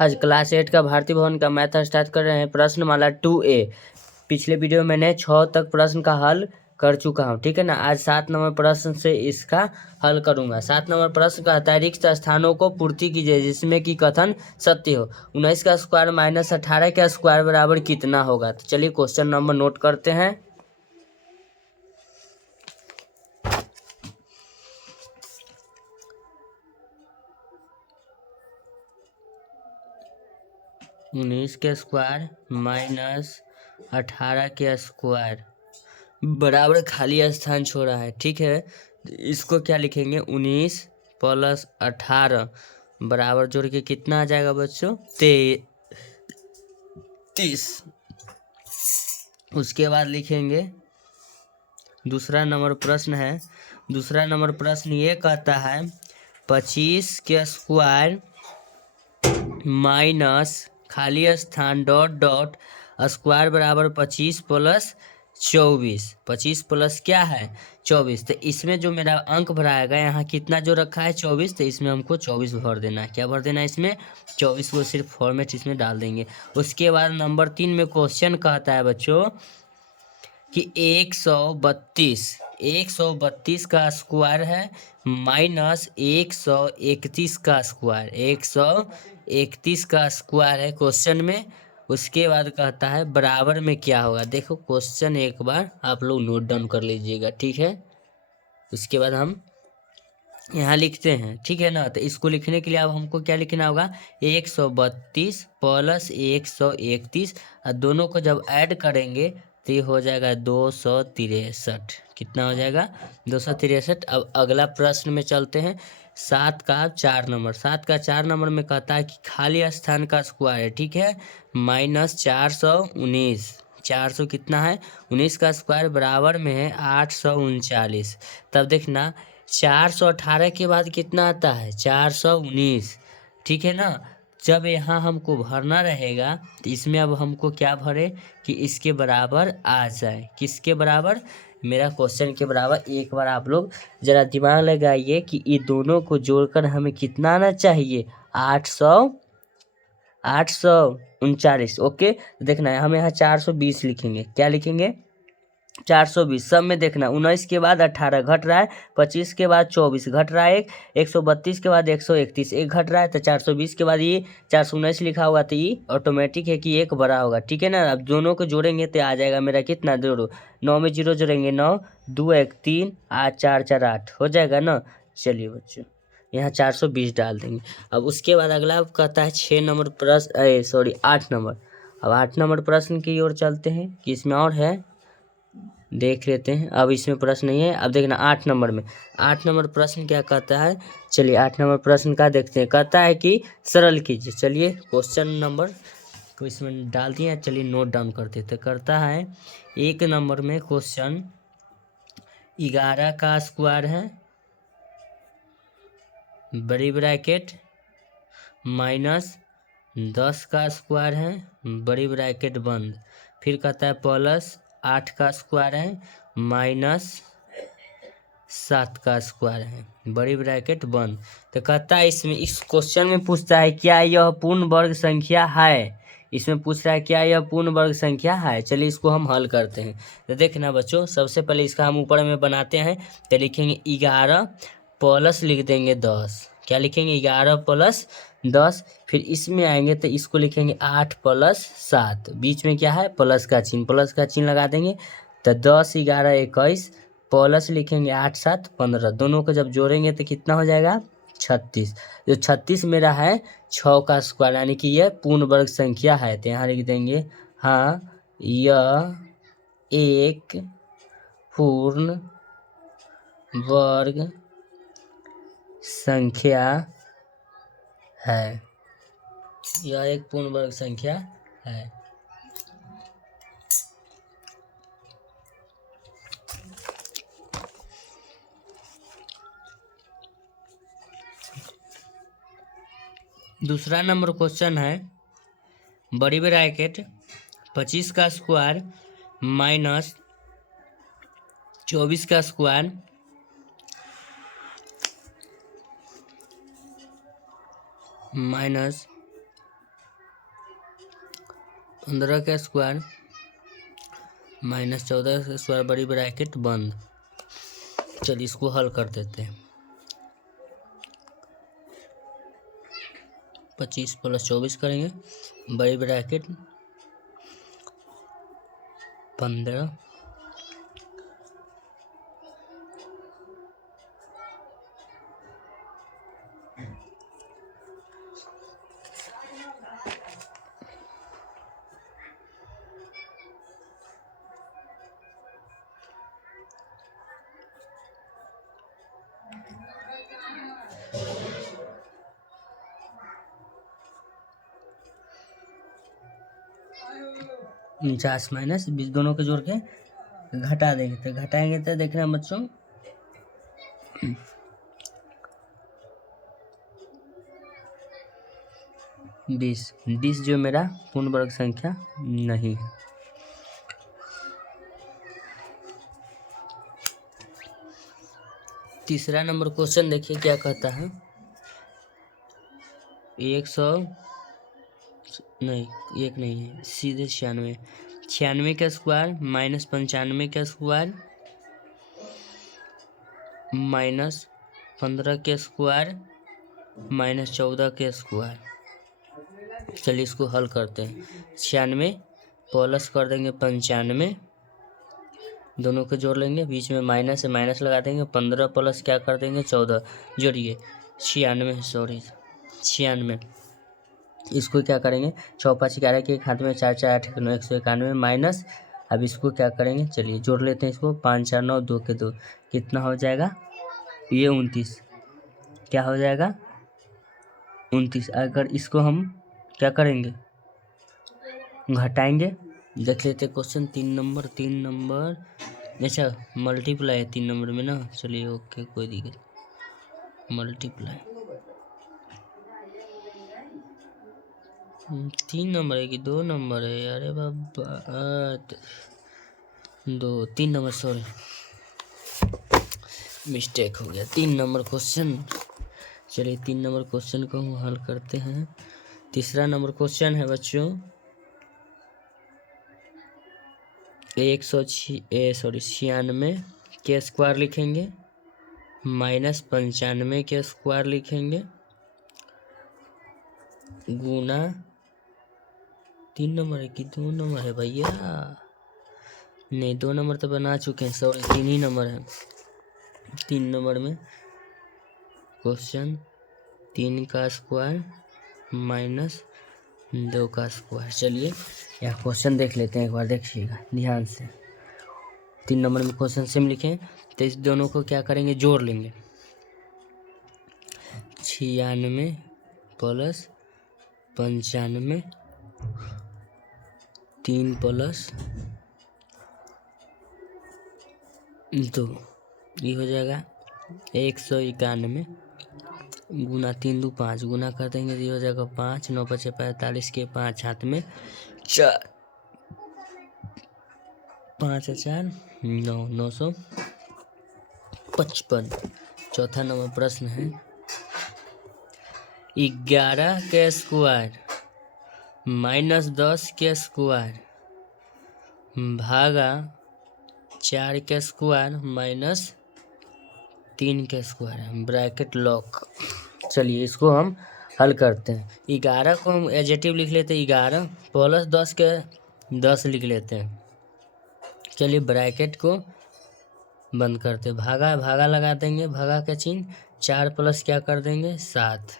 आज क्लास 8 का भारतीय भवन का मैथ स्टार्ट कर रहे हैं। प्रश्नमाला 2A। पिछले वीडियो में मैंने 6 तक प्रश्न का हल कर चुका हूँ, ठीक है ना। आज 7 नंबर प्रश्न से इसका हल करूंगा। 7 नंबर प्रश्न कहता है रिक्त स्थानों को पूर्ति कीजिए जिसमें कि कथन सत्य हो। 19 का स्क्वायर माइनस 18 का स्क्वायर बराबर कितना होगा। तो चलिए क्वेश्चन नंबर नोट करते हैं। उन्नीस के स्क्वायर माइनस 18 के स्क्वायर बराबर खाली स्थान छोड़ा है, ठीक है। इसको क्या लिखेंगे, 19 प्लस 18 बराबर जोड़ के कितना आ जाएगा बच्चों, 30। उसके बाद लिखेंगे दूसरा नंबर प्रश्न है। दूसरा नंबर प्रश्न ये कहता है 25 के स्क्वायर माइनस खाली स्थान डॉट डॉट स्क्वायर बराबर 25 प्लस 24। 25 प्लस क्या है 24। तो इसमें जो मेरा अंक भराएगा, यहाँ कितना जो रखा है 24, तो इसमें हमको 24 भर देना है। क्या भर देना है इसमें 24 को, सिर्फ फॉर्मेट इसमें डाल देंगे। उसके बाद नंबर 3 में क्वेश्चन कहता है बच्चों कि 132 का स्क्वायर है माइनस 131 का स्क्वायर, 131 का स्क्वायर है क्वेश्चन में। उसके बाद कहता है बराबर में क्या होगा। देखो क्वेश्चन एक बार आप लोग नोट डाउन कर लीजिएगा, ठीक है। उसके बाद हम यहाँ लिखते हैं, ठीक है ना। तो इसको लिखने के लिए अब हमको क्या लिखना होगा, 132 प्लस 131, और दोनों को जब ऐड करेंगे तो ये हो जाएगा 263। कितना हो जाएगा 263। अब अगला प्रश्न में चलते हैं। 7 का 4 नंबर। 7 का 4 नंबर में कहता है कि खाली स्थान का स्क्वायर है, ठीक है, माइनस 419। 400 कितना है 19 का स्क्वायर बराबर में है 839। तब देखना 418 के बाद कितना आता है 419, ठीक है ना। जब यहाँ हमको भरना रहेगा तो इसमें अब हमको क्या भरे कि इसके बराबर आ जाए। किसके बराबर, मेरा क्वेश्चन के बराबर। एक बार आप लोग जरा दिमाग लगाइए कि ये दोनों को जोड़कर हमें कितना आना चाहिए, 839। ओके, देखना है हम यहाँ 420 लिखेंगे। क्या लिखेंगे 420। सब में देखना 19 के बाद 18 घट रहा है, 25 के बाद 24 घट रहा है, 132 के बाद 131 एक घट रहा है। तो 420 के बाद ये 419 लिखा होगा, तो ये ऑटोमेटिक है कि एक बड़ा होगा, ठीक है ना। अब दोनों को जोड़ेंगे तो आ जाएगा मेरा कितना, 9 में 0 जोड़ेंगे 9, 2 1 3, 8 4 4 8 हो जाएगा ना। चलिए बच्चों यहाँ 420 डाल देंगे। अब उसके बाद अगला कहता है 6 नंबर प्रश्न, 8 नंबर। अब 8 नंबर प्रश्न की ओर चलते हैं कि इसमें और है, देख लेते हैं। अब इसमें प्रश्न नहीं है। अब देखना 8 नंबर में, 8 नंबर प्रश्न क्या कहता है। चलिए 8 नंबर प्रश्न का देखते हैं। कहता है कि सरल कीजिए। चलिए क्वेश्चन नंबर को इसमें डाल दिए, चलिए नोट डाउन करते। तो करता है 1 नंबर में क्वेश्चन 11 का स्क्वायर है बड़ी ब्रैकेट माइनस 10 का स्क्वायर है बड़ी ब्रैकेट बंद। फिर कहता है प्लस 8 का स्क्वायर है माइनस 7 का स्क्वायर है बड़ी ब्रैकेट बंद। तो कहता है इसमें, इस क्वेश्चन में पूछता है क्या यह पूर्ण वर्ग संख्या है। इसमें पूछ रहा है क्या यह पूर्ण वर्ग संख्या है। चलिए इसको हम हल करते हैं। तो देखना बच्चों, सबसे पहले इसका हम ऊपर में बनाते हैं। तो लिखेंगे 11 प्लस लिख देंगे 10। क्या लिखेंगे 11 प्लस 10। फिर इसमें आएंगे तो इसको लिखेंगे 8 प्लस 7। बीच में क्या है प्लस का चिन्ह, प्लस का चिन्ह लगा देंगे। तो 10 11 21 प्लस लिखेंगे 8 7 15। दोनों को जब जोड़ेंगे तो कितना हो जाएगा 36। जो 36 मेरा है 6 का स्क्वायर, यानी कि यह पूर्ण वर्ग संख्या है। तो यहाँ लिख देंगे हाँ यह एक पूर्ण वर्ग संख्या है। यह एक पूर्ण वर्ग संख्या है। दूसरा नंबर क्वेश्चन है बड़ी ब्रैकेट 25 का स्क्वायर माइनस 24 का स्क्वायर माइनस 15 का स्क्वायर माइनस 14 का स्क्वायर बड़ी ब्रैकेट बंद। चलिए इसको हल कर देते हैं। 25 + 24 करेंगे, बड़ी ब्रैकेट 15 49 माइनस 20 दोनों के जोड़ के घटा देंगे, तो घटाएंगे तो देखना बच्चों 20 जो मेरा पूर्ण वर्ग संख्या नहीं है। तीसरा नंबर क्वेश्चन देखिए क्या कहता है। 100 नहीं, एक नहीं है, सीधे 96 का स्क्वायर माइनस 95 का स्क्वायर माइनस 15 के स्क्वायर माइनस 14 के स्क्वायर। चलिए इसको हल करते हैं। 96 प्लस कर देंगे 95, दोनों को जोड़ लेंगे, बीच में माइनस है माइनस लगा देंगे। 15 प्लस क्या कर देंगे 14, जोड़िए 96। इसको क्या करेंगे 4 5 11 के एक हाथ में 4 4 8 9 191 माइनस। अब इसको क्या करेंगे, चलिए जोड़ लेते हैं इसको। 5 4 9 2 के 2 कितना हो जाएगा, ये 29 क्या हो जाएगा 29। अगर इसको हम क्या करेंगे घटाएंगे, देख लेते क्वेश्चन 3 नंबर। अच्छा मल्टीप्लाई है 3 नंबर में ना, चलिए ओके कोई दिक्कत। मल्टीप्लाई 3 नंबर है कि 2 नंबर है, अरे बाबा 3 नंबर, सॉरी मिस्टेक हो गया, 3 नंबर क्वेश्चन। चलिए 3 नंबर क्वेश्चन को हम हल करते हैं। तीसरा नंबर क्वेश्चन है बच्चों 96 के स्क्वायर लिखेंगे माइनस 95 के स्क्वायर लिखेंगे गुना 3 नंबर है कि 2 नंबर है भैया, नहीं 2 नंबर तो बना चुके हैं, सॉरी 3 ही नंबर है। 3 नंबर में क्वेश्चन 3 का स्क्वायर माइनस 2 का स्क्वायर। चलिए यह क्वेश्चन देख लेते हैं एक बार, देखिएगा ध्यान से। 3 नंबर में क्वेश्चन सेम लिखें तो इस दोनों को क्या करेंगे जोड़ लेंगे। 96 प्लस 95 3 प्लस 2 ये हो जाएगा 191 गुना 3 2 5 गुना कर देंगे तो ये हो जाएगा 5 9 5 45 के 5 हाथ में 4 5 4 9 955। चौथा नंबर प्रश्न है 11 के स्क्वायर माइनस 10 के स्क्वायर भागा 4 के स्क्वायर माइनस 3 के स्क्वायर ब्रैकेट लॉक। चलिए इसको हम हल करते हैं। 11 को हम एडजेक्टिव लिख लेते हैं 11 प्लस 10 के 10 लिख लेते हैं। चलिए ब्रैकेट को बंद करते, भागा लगा देंगे, भागा का चिन्ह 4 प्लस क्या कर देंगे 7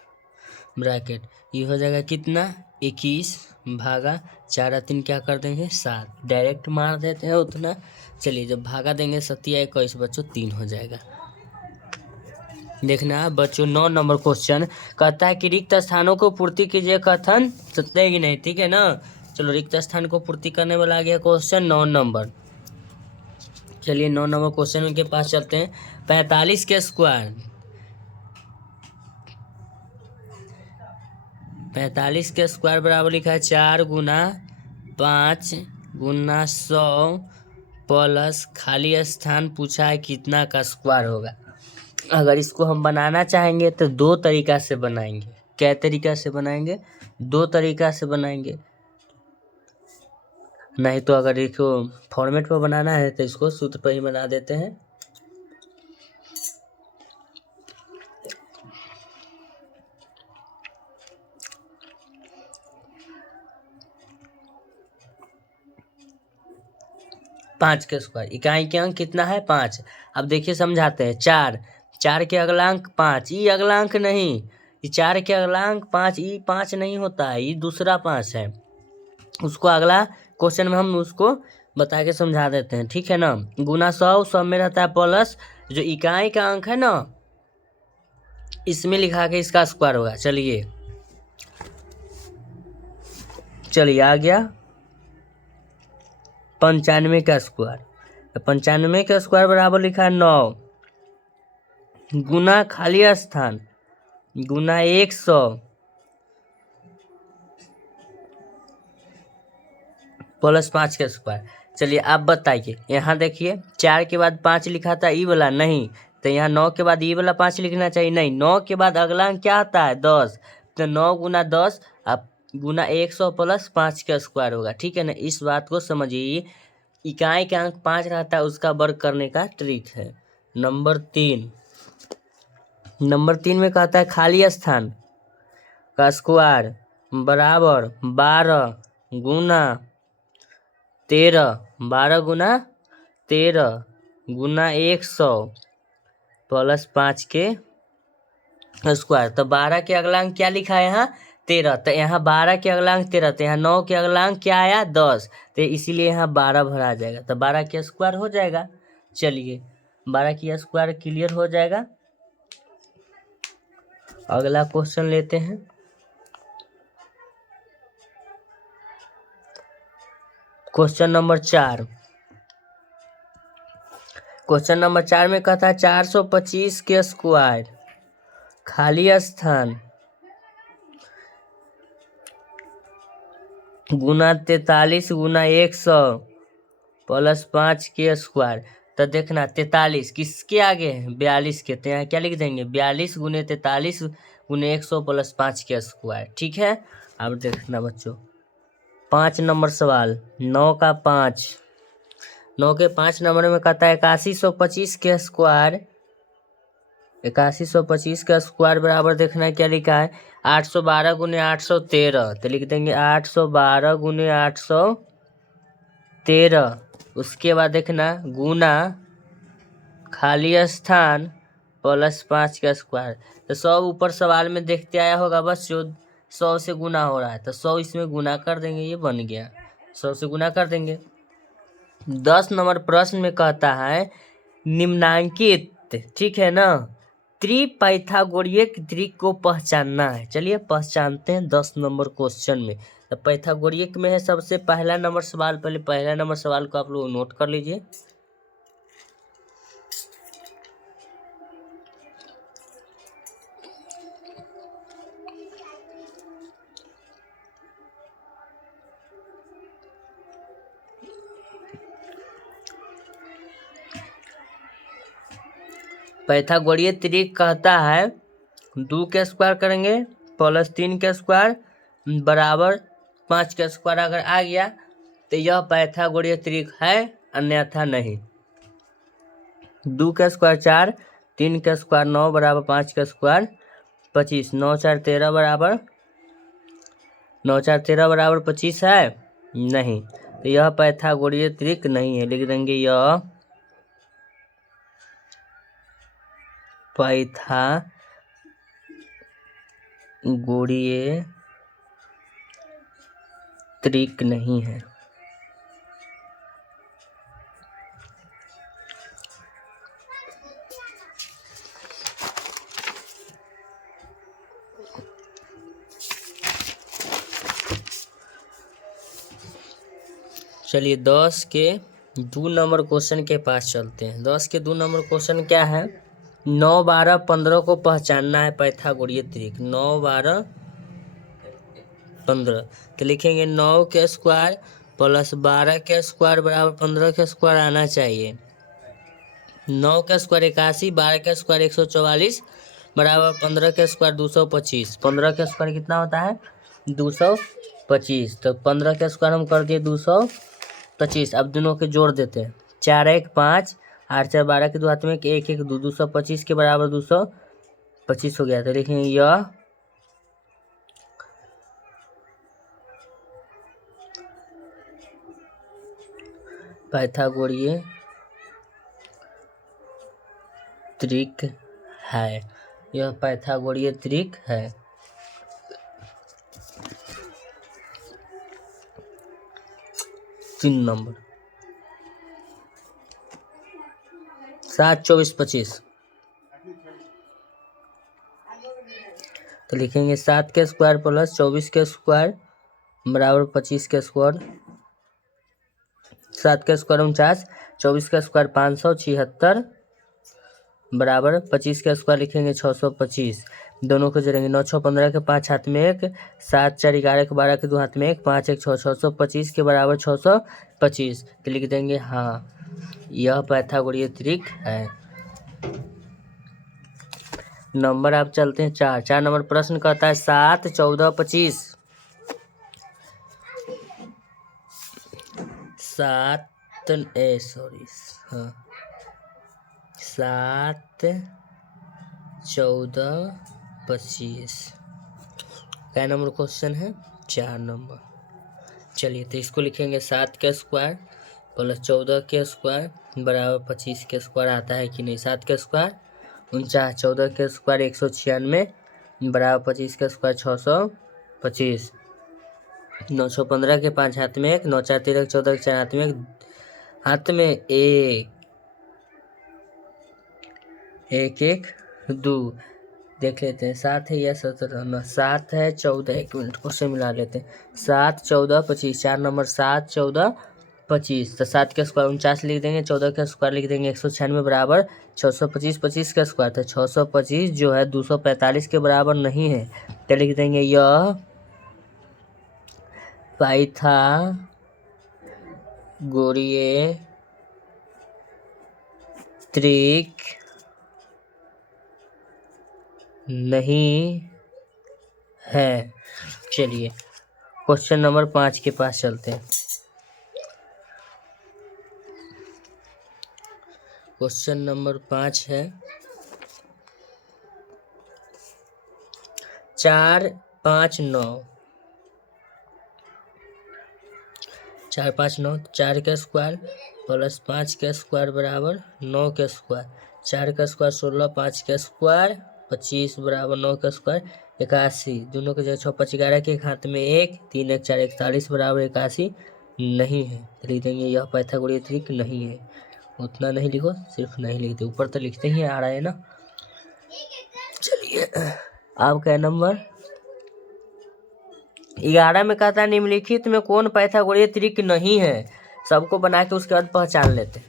ब्रैकेट, ये हो जाएगा कितना 21 भागा 4 3 क्या कर देंगे 7, डायरेक्ट मार देते हैं उतना। चलिए जब भागा देंगे 7 21 बच्चों 3 हो जाएगा। देखना बच्चों 9 नंबर क्वेश्चन कहता है कि रिक्त स्थानों को पूर्ति कीजिए, कथन सत्य है कि नहीं, ठीक है ना। चलो रिक्त स्थान को पूर्ति करने वाला आ गया क्वेश्चन 9 नंबर। चलिए 9 नंबर क्वेश्चन के पास चलते हैं। 45 के स्क्वायर 45 के स्क्वायर बराबर लिखा है 4 गुना 5 गुना 100 प्लस खाली स्थान पूछा है कितना का स्क्वायर होगा। अगर इसको हम बनाना चाहेंगे तो 2 तरीका से बनाएंगे। क्या तरीका से बनाएंगे, 2 तरीका से बनाएंगे। नहीं तो अगर इसको फॉर्मेट पर बनाना है तो इसको सूत्र पर ही बना देते हैं। पाँच के स्क्वायर, इकाई के अंक कितना है 5। अब देखिए समझाते हैं। 4 के अगला अंक 5, ये अगला अंक नहीं, ये 4 के अगला अंक 5, ये 5 नहीं होता है, ये दूसरा 5 है। उसको अगला क्वेश्चन में हम उसको बता के समझा देते हैं, ठीक है ना। गुना 100, सब में रहता है प्लस जो इकाई का अंक है ना, इसमें लिखा के इसका स्क्वायर होगा। चलिए आ गया 95 का स्क्वायर। तो 95 का स्क्वायर बराबर लिखा है 9 गुना खाली स्थान गुना 100 प्लस 5 का स्क्वायर। चलिए आप बताइए, यहाँ देखिए 4 के बाद 5 लिखा था, ई वाला नहीं, तो यहाँ 9 के बाद ई वाला 5 लिखना चाहिए। नहीं, 9 के बाद अगला अंक क्या आता है 10, तो 9 गुना 10 अब गुना 100 प्लस 5 का स्क्वायर होगा, ठीक है ना। इस बात को समझिए, इकाई का अंक 5 रहता है, उसका वर्ग करने का ट्रिक है। नंबर 3 में कहता है खाली स्थान का स्क्वायर बराबर 12 गुना 13, 12 गुना 13 गुना 100 प्लस 5 के स्क्वायर। तो 12 के अगला अंक क्या लिखा है यहाँ 13, तो यहाँ 12 के अगला अंक 13, तो यहाँ 9 के अगला अंक क्या आया 10, तो इसीलिए यहाँ 12 भरा जाएगा, तो 12 के स्क्वायर हो जाएगा। चलिए 12 की स्क्वायर क्लियर हो जाएगा। अगला क्वेश्चन लेते हैं। Question number 4। क्वेश्चन नंबर 4 में कहता है 425 के स्क्वायर खाली स्थान गुना 43 गुना 100 प्लस 5 के स्क्वायर। तो देखना 43 किसके आगे है 42 के, तो यहाँ क्या लिख देंगे 42 गुने 43 गुने 100 प्लस 5 के स्क्वायर, ठीक है। अब देखना बच्चों 5 नंबर सवाल, 9 का 5, 9 के 5 नंबर में कहता है 8125 के स्क्वायर, 8125 का स्क्वायर बराबर देखना है क्या लिखा है 812 गुने 813, तो लिख देंगे 812 गुने 813। उसके बाद देखना गुना खाली स्थान प्लस 5 का स्क्वायर। तो 100 ऊपर सवाल में देखते आया होगा बस, जो 100 से गुना हो रहा है, तो 100 इसमें गुना कर देंगे, ये बन गया 100 से गुना कर देंगे। 10 नंबर प्रश्न में कहता है निम्नांकित, ठीक है ना, त्रिपाइथागोरीय त्रिक को पहचानना है। चलिए पहचानते हैं 10 नंबर क्वेश्चन में। तो पाइथागोरीय में है सबसे पहला नंबर सवाल, पहले पहला नंबर सवाल को आप लोग नोट कर लीजिए। पाइथागोरीय त्रिक कहता है 2 के स्क्वायर करेंगे प्लस 3 के स्क्वायर बराबर 5 का स्क्वायर अगर आ गया तो यह पाइथागोरीय त्रिक है, अन्यथा नहीं। 2 का स्क्वायर 4, 3 का स्क्वायर 9 बराबर 5 का स्क्वायर 25, 9 4 13 बराबर 25 है नहीं, तो यह पाइथागोरीय त्रिक नहीं है। लिख देंगे यह पाइथागोरीय त्रिक नहीं है। चलिए 10 के 2 नंबर क्वेश्चन के पास चलते हैं। 10 के 2 नंबर क्वेश्चन क्या है 9 12 15 को पहचानना है पाइथागोरीय त्रिक। 9 12 15 तो लिखेंगे 9 के स्क्वायर प्लस 12 के स्क्वायर बराबर 15 के स्क्वायर आना चाहिए। 9 का स्क्वायर 81, 12 का स्क्वायर 144 बराबर 15 के स्क्वायर 225। 15 का स्क्वायर कितना होता है 225, तो 15 का स्क्वायर हम कर दिए 225, 25। अब दोनों के जोड़ देते हैं। 4 1 5, 8 4 12 के 2 हाथ में 1 1 2, 225 के बराबर 225 हो गया। तो लिखेंगे यह पाइथागोरीय त्रिक है। यह पाइथागोरीय त्रिक है। 3 नंबर 7 24 25। तो लिखेंगे 7 के स्क्वायर प्लस 24 के स्क्वायर बराबर 25 के स्क्वायर। 7 के स्क्वायर 49, 24 का स्क्वायर 576 बराबर 25 का स्क्वायर लिखेंगे 625। दोनों को जोड़ेंगे। 9 6 15 के 5 हाथ में 1, 7 4 11 के 12 के 2 हाथ में 1, 5 1 6, 625 के बराबर 625। तो लिख देंगे हाँ यह पाइथागोरीय त्रिक है। नंबर आप चलते हैं 4 नंबर प्रश्न कहता है 7 14 25। 7 14 25 क्या नंबर क्वेश्चन है? 4 नंबर। चलिए तो इसको लिखेंगे 7 के स्क्वायर प्लस 14 के स्क्वायर बराबर 25 के स्क्वायर आता है कि नहीं। 7 के स्क्वायर 49, 14 के स्क्वायर 196 बराबर 25 के स्क्वायर 625। 9 6 15 के 5 हाथ में 1, 9 4 13 14 के 4 हाथ में 1, हाथ में 1 1 1 2 देख लेते हैं। 7 है या 17? 7 है 14। 1 मिनट उससे मिला लेते हैं। 7 14 25। 4 नंबर 7 14 25। तो 7 के स्क्वायर 49 लिख देंगे। 14 का स्क्वायर लिख देंगे 196 बराबर 625। 25 का स्क्वायर तो 625 जो है 245 के बराबर नहीं है। तो लिख देंगे यह पाइथागोरीय त्रिक नहीं है। चलिए क्वेश्चन नंबर 5 के पास चलते हैं। क्वेश्चन नंबर 5 है 4 5 9। 4 5 9। 4 का स्क्वायर प्लस 5 का स्क्वायर बराबर 9 का स्क्वायर। 4 का स्क्वायर 16, 5 का स्क्वायर 25 बराबर 9 का स्क्वायर 81। दोनों के जगह 6 5 11 के एक हाथ में 1, 3 1 4 41 बराबर 81 नहीं है। तो लिख देंगे यह पाइथागोरीय त्रिक नहीं है। उतना नहीं लिखो, सिर्फ नहीं लिखते, ऊपर तो लिखते ही आ रहा है ना। चलिए आपका नंबर 11 में कहता है निम्नलिखित में कौन पाइथागोरीय त्रिक नहीं है। सबको बना के उसके बाद पहचान लेते हैं।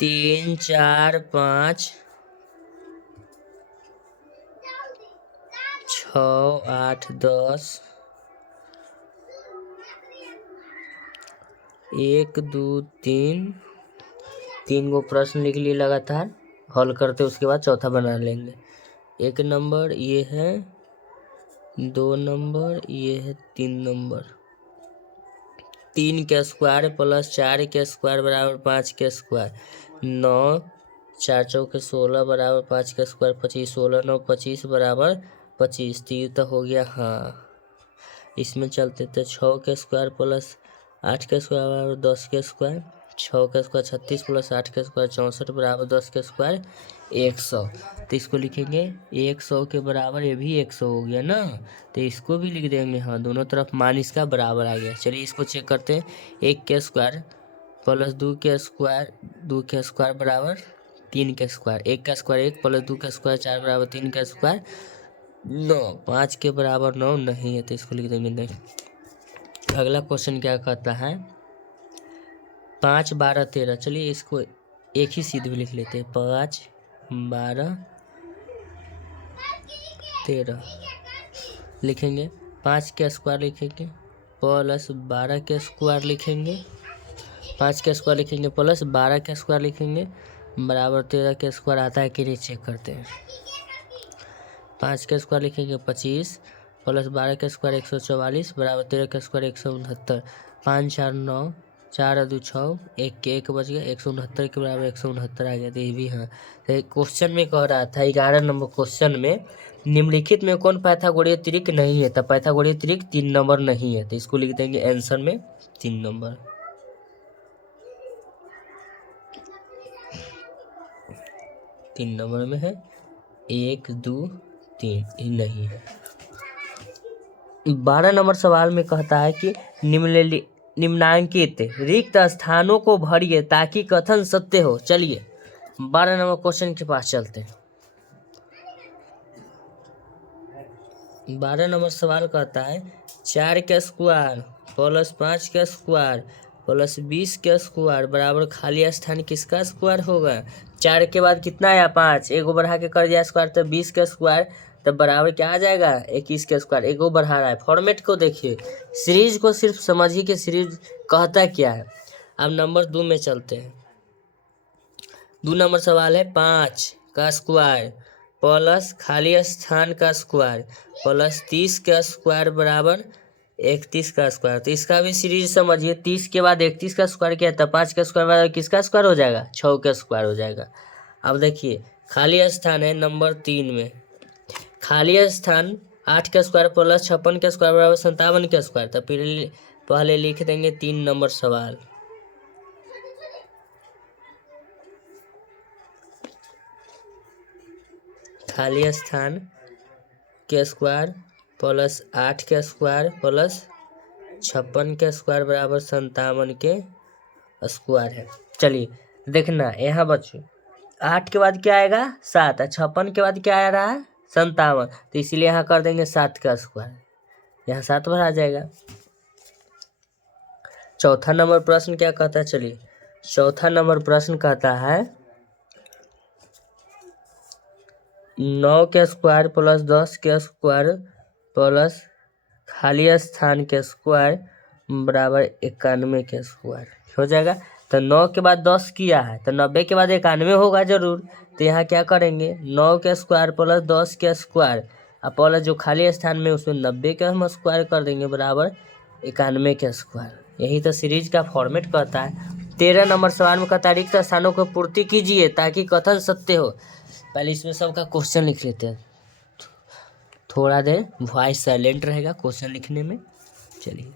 3 4 5 6 8 10 1 2 3 गो प्रश्न लिख लिए लगातार। हल करते उसके बाद चौथा बना लेंगे। 1 नंबर ये है, 2 नंबर ये है, 3 नंबर। 3 के स्क्वायर प्लस 4 के स्क्वायर बराबर 5 के स्क्वायर। 9 4 चौके 16 बराबर 5 का स्क्वायर 25। 16 9 25 बराबर 25। 3 तो हो गया हाँ। इसमें चलते थे 6 के स्क्वायर प्लस 8 के स्क्वायर बराबर 10 के स्क्वायर। 6 का स्क्वायर 36 प्लस 8 का स्क्वायर 64 बराबर 10 के स्क्वायर 100। तो इसको लिखेंगे 100 के बराबर, ये भी 100 हो गया ना। तो इसको भी लिख देंगे हाँ, दोनों तरफ मान इसका बराबर आ गया। चलिए इसको चेक करते हैं। 1 के स्क्वायर प्लस 2 के स्क्वायर, 2 के स्क्वायर बराबर 3 के स्क्वायर। 1 का स्क्वायर 1 प्लस 2 का स्क्वायर 4 बराबर 3 का स्क्वायर 9। 5 के बराबर 9 नहीं है, तो इसको लिख देंगे नहीं। अगला क्वेश्चन क्या कहता है 5 12 13। चलिए इसको एक ही सीध भी लिख लेते हैं। 5 12 13 लिखेंगे। 5 के स्क्वायर लिखेंगे प्लस 12 के स्क्वायर लिखेंगे। 5 के स्क्वायर लिखेंगे प्लस 12 के स्क्वायर लिखेंगे बराबर 13 के स्क्वायर आता है कि नहीं चेक करते हैं। 5 का स्क्वायर लिखेंगे 25 प्लस 12 का स्क्वायर 144 बराबर 13 का स्क्वायर 169। 5 4 9, 4 2 6, एक के एक बच गया, 169 के बराबर 169 आ गया। तो ये भी हाँ। तो क्वेश्चन में कह रहा था 11 नंबर क्वेश्चन में निम्नलिखित में कौन पाइथागोरीय त्रिक नहीं है। तो पाइथागोरीय त्रिक 3 नंबर नहीं है, तो इसको लिख देंगे आंसर में 3 नंबर। 3 नंबर में है, 1 2 3 ही नहीं है। 12 नंबर सवाल में कहता है कि निम्नांकित रिक्त स्थानों को भरिए ताकि कथन सत्य हो। चलिए 12 नंबर क्वेश्चन के पास चलते हैं। 12 नंबर सवाल कहता है 4 का स्क्वायर प्लस 5 का स्क्वायर प्लस 20 का स्क्वायर बराबर खाली स्थान किसका स्क्वायर होगा। 4 के बाद कितना आया 5, एगो बढ़ा के कर दिया स्क्वायर, तो 20 का स्क्वायर तब बराबर क्या आ जाएगा 21 का स्क्वायर। एगो बढ़ा रहा है, फॉर्मेट को देखिए, सीरीज को सिर्फ समझिए कि सीरीज कहता क्या है। अब नंबर 2 में चलते हैं। 2 नंबर सवाल है 5 का स्क्वायर प्लस खाली स्थान का स्क्वायर प्लस 30 का स्क्वायर बराबर 31 का स्क्वायर। तो इसका भी सीरीज समझिए, 30 के बाद 31 का स्क्वायर किया था, 5 का स्क्वायर बराबर किसका स्क्वायर हो जाएगा 6 का स्क्वायर हो जाएगा। अब देखिए खाली स्थान है नंबर 3 में, खाली स्थान 8 का स्क्वायर प्लस 56 का स्क्वायर बराबर 57 का स्क्वायर। तो फिर पहले लिख देंगे 3 नंबर सवाल। खाली स्थान के स्क्वायर प्लस 8 के स्क्वायर प्लस 56 के स्क्वायर बराबर 57 के स्क्वायर है। चलिए देखना यहाँ बच्चों, 8 के बाद क्या आएगा 7, 56 के बाद क्या आ रहा है 57, तो इसीलिए यहाँ कर देंगे 7 का स्क्वायर, यहाँ 7 बार आ जाएगा। चौथा नंबर प्रश्न क्या कहता है, चलिए चौथा नंबर प्रश्न कहता है 9 के स्क्वायर प्लस 10 के स्क्वायर प्लस खाली स्थान के स्क्वायर बराबर 91 के स्क्वायर हो जाएगा। तो 9 के बाद 10 किया है तो 90 के बाद 91 होगा जरूर। तो यहाँ क्या करेंगे 9 के स्क्वायर प्लस 10 के स्क्वायर और प्लस जो खाली स्थान में उसमें 90 का हम स्क्वायर कर देंगे बराबर 91 के स्क्वायर। यही तो सीरीज का फॉर्मेट कहता है। 13 नंबर सवाल में कहता है रिक्त स्थानों को पूर्ति कीजिए ताकि कथन सत्य हो। पहले इसमें सबका क्वेश्चन लिख लेते हैं, थोड़ा देर वॉइस साइलेंट रहेगा क्वेश्चन लिखने में। चलिए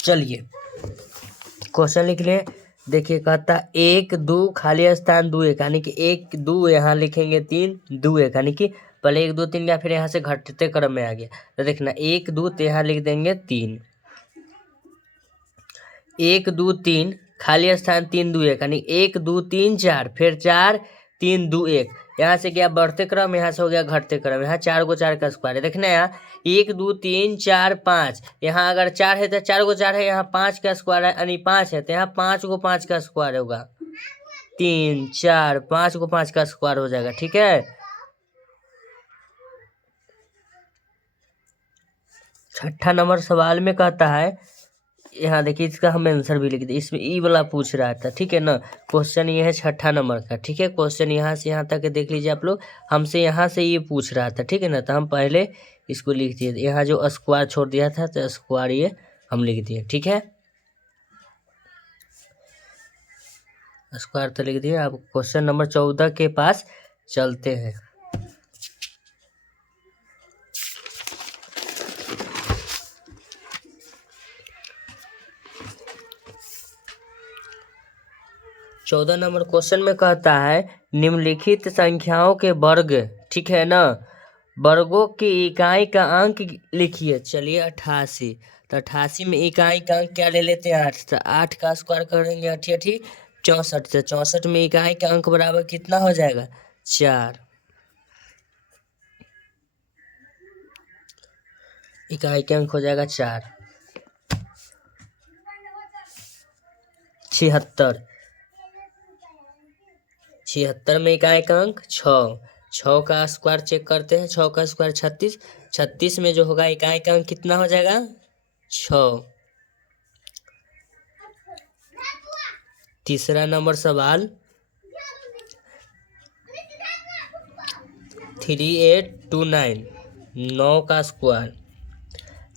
चलिए क्वेश्चन लिख ले। देखिए कहता 1 2 खाली स्थान 2 1 यानी कि 1 2 यहाँ लिखेंगे 3 2 1 यानी कि पहले 1 2 3 या फिर यहाँ से घटते क्रम में आ गया। तो देखना 1 2 तो यहाँ लिख देंगे 3 1 2 3 खाली स्थान 3 2 1 यानी 1 2 3 4 फिर 4 3 2 1 यहाँ से गया बढ़ते क्रम, यहाँ से हो गया घटते क्रम। यहाँ 4 को 4 का स्क्वायर है। देखना यहाँ 1 2 3 4 5 यहाँ अगर 4 है तो 4 को 4 है, यहाँ 5 का स्क्वायर है यानी 5 है तो यहाँ 5 को 5 का स्क्वायर होगा। 3 4 5 को 5 का स्क्वायर हो जाएगा। ठीक है, छठा नंबर सवाल में कहता है, यहाँ देखिए इसका हम आंसर भी लिख दिए, इसमें ई वाला पूछ रहा था। ठीक है ना, क्वेश्चन ये है छठा नंबर का। ठीक है, क्वेश्चन यहाँ से यहाँ तक देख लीजिए आप लोग, हमसे यहाँ से ये पूछ रहा था। ठीक है ना, तो हम पहले इसको लिख दिए, यहाँ जो स्क्वायर छोड़ दिया था तो स्क्वायर ये हम लिख दिए। ठीक है, स्क्वायर तो लिख दिए। अब क्वेश्चन नंबर 14 के पास चलते हैं। चौदह नंबर क्वेश्चन में कहता है निम्नलिखित संख्याओं के वर्ग, ठीक है ना, वर्गों की इकाई का अंक लिखिए। चलिए 88, तो 88 में इकाई का अंक क्या ले लेते हैं 8, तो 8 का स्क्वायर करेंगे 8 8 64, से 64 में इकाई का अंक बराबर कितना हो जाएगा 4। इकाई का अंक हो जाएगा 4। 76, 76 में इकाई का अंक 6, 6 का स्क्वायर चेक करते हैं, 6 का स्क्वायर 36, 36 में जो होगा इकाई का अंक कितना हो जाएगा 6। तीसरा नंबर सवाल 3829, 9 का स्क्वायर,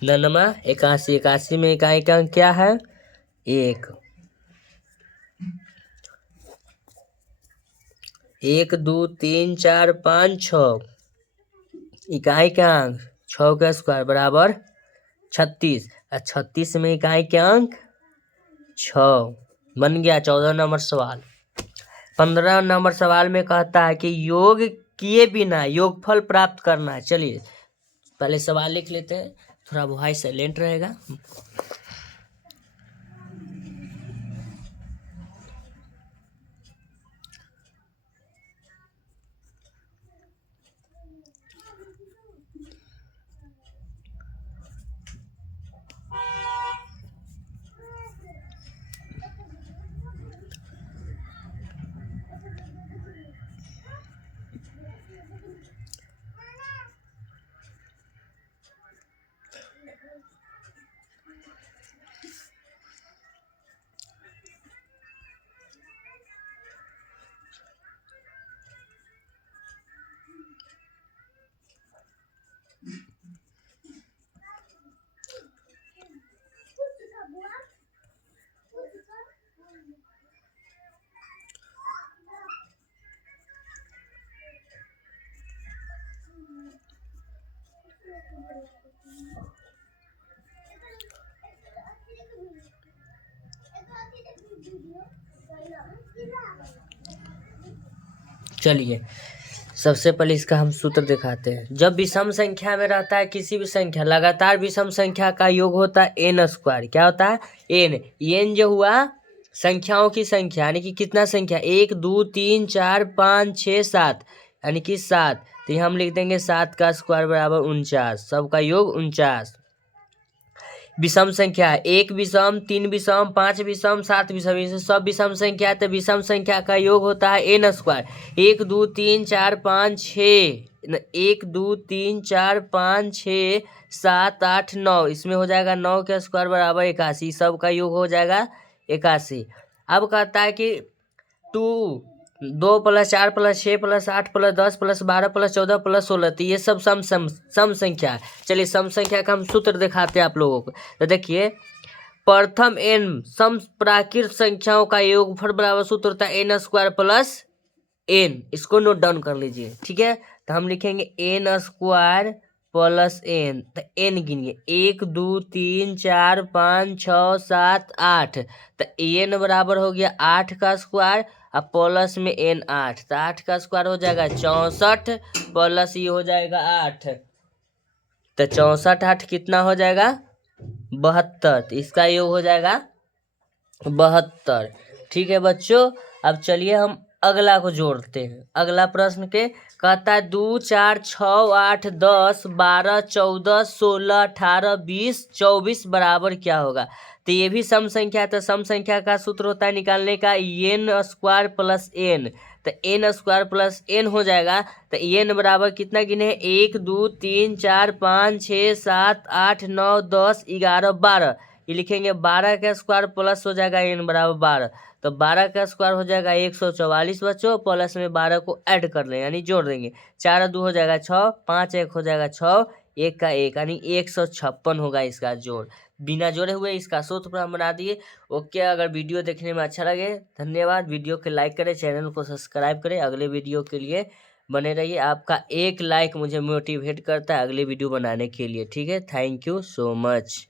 ननमा 81, 81 में इकाई का अंक क्या है 1, 1 2 3 4 5 6, इकाई का अंक 6 का स्क्वायर बराबर 36, और 36 में इकाई के अंक 6 बन गया 14 नंबर सवाल। 15 नंबर सवाल में कहता है कि योग किए बिना योगफल प्राप्त करना है। चलिए पहले सवाल लिख लेते हैं, थोड़ा वॉइस साइलेंट रहेगा। चलिए सबसे पहले इसका हम सूत्र दिखाते हैं। जब विषम संख्या में रहता है किसी भी संख्या, लगातार विषम संख्या का योग होता है एन स्क्वायर। क्या होता है एन, एन जो हुआ संख्याओं की संख्या, यानी कि कितना संख्या 1 2 3 4 5 6 7 यानी कि 7, तो हम लिख देंगे 7 का स्क्वायर बराबर 49, सबका योग 49। विषम संख्या 1 विषम 3 विषम 5 विषम 7 विषम, ये सब विषम संख्या है, तो विषम संख्या का योग होता है एन स्क्वायर। 1 2 3 4 5 6, 1 2 3 4 5 6 7 8 9, इसमें हो जाएगा 9 का स्क्वायर बराबर 81, सब का योग हो जाएगा 81। अब कहता है कि 2 2 + 4 + 6 + 8 + 10 + 12 + 14 + 16, तो ये सब सम संख्या है। चलिए सम संख्या का हम सूत्र दिखाते हैं आप लोगों को। तो देखिए प्रथम एन सम प्राकृत संख्याओं का योगफल बराबर सूत्र होता है एन स्क्वायर प्लस एन, इसको नोट डाउन कर लीजिए। ठीक है, तो हम लिखेंगे एन स्क्वायर प्लस एन, तो एन गिनिए 1 2 3 4 5 6 7 8, तो एन बराबर हो गया 8 का स्क्वायर और प्लस में एन 8, तो 8 का स्क्वायर हो जाएगा 64 प्लस ये हो जाएगा 8, तो 64 8 कितना हो जाएगा 72, तो इसका योग हो जाएगा 72। ठीक है बच्चों, अब चलिए हम अगला को जोड़ते हैं। अगला प्रश्न के कहता है 2 4 6 8 10 12 14 16 18 20 24 बराबर क्या होगा। तो ये भी सम संख्या है, तो सम संख्या का सूत्र होता है निकालने का एन स्क्वायर प्लस एन, तो एन स्क्वायर प्लस एन हो जाएगा। तो एन बराबर कितना गिने 1 2 3 4 5 6 7 8 9 10 11 12, ये लिखेंगे 12 का स्क्वायर प्लस हो जाएगा एन बराबर 12, तो 12 का स्क्वायर हो जाएगा 144 बच्चों, प्लस में 12 को ऐड कर लें यानी जोड़ देंगे, 4 2 हो जाएगा 6, 5 1 हो जाएगा 6, 1 का 1 यानी 156 होगा इसका जोड़। बिना जोड़े हुए इसका सूत्र हम बना दिए। ओके, अगर वीडियो देखने में अच्छा लगे धन्यवाद, वीडियो को लाइक करें, चैनल को सब्सक्राइब करें, अगले वीडियो के लिए बने रहिए। आपका एक लाइक मुझे मोटिवेट करता है अगले वीडियो बनाने के लिए। ठीक है, थैंक यू सो मच।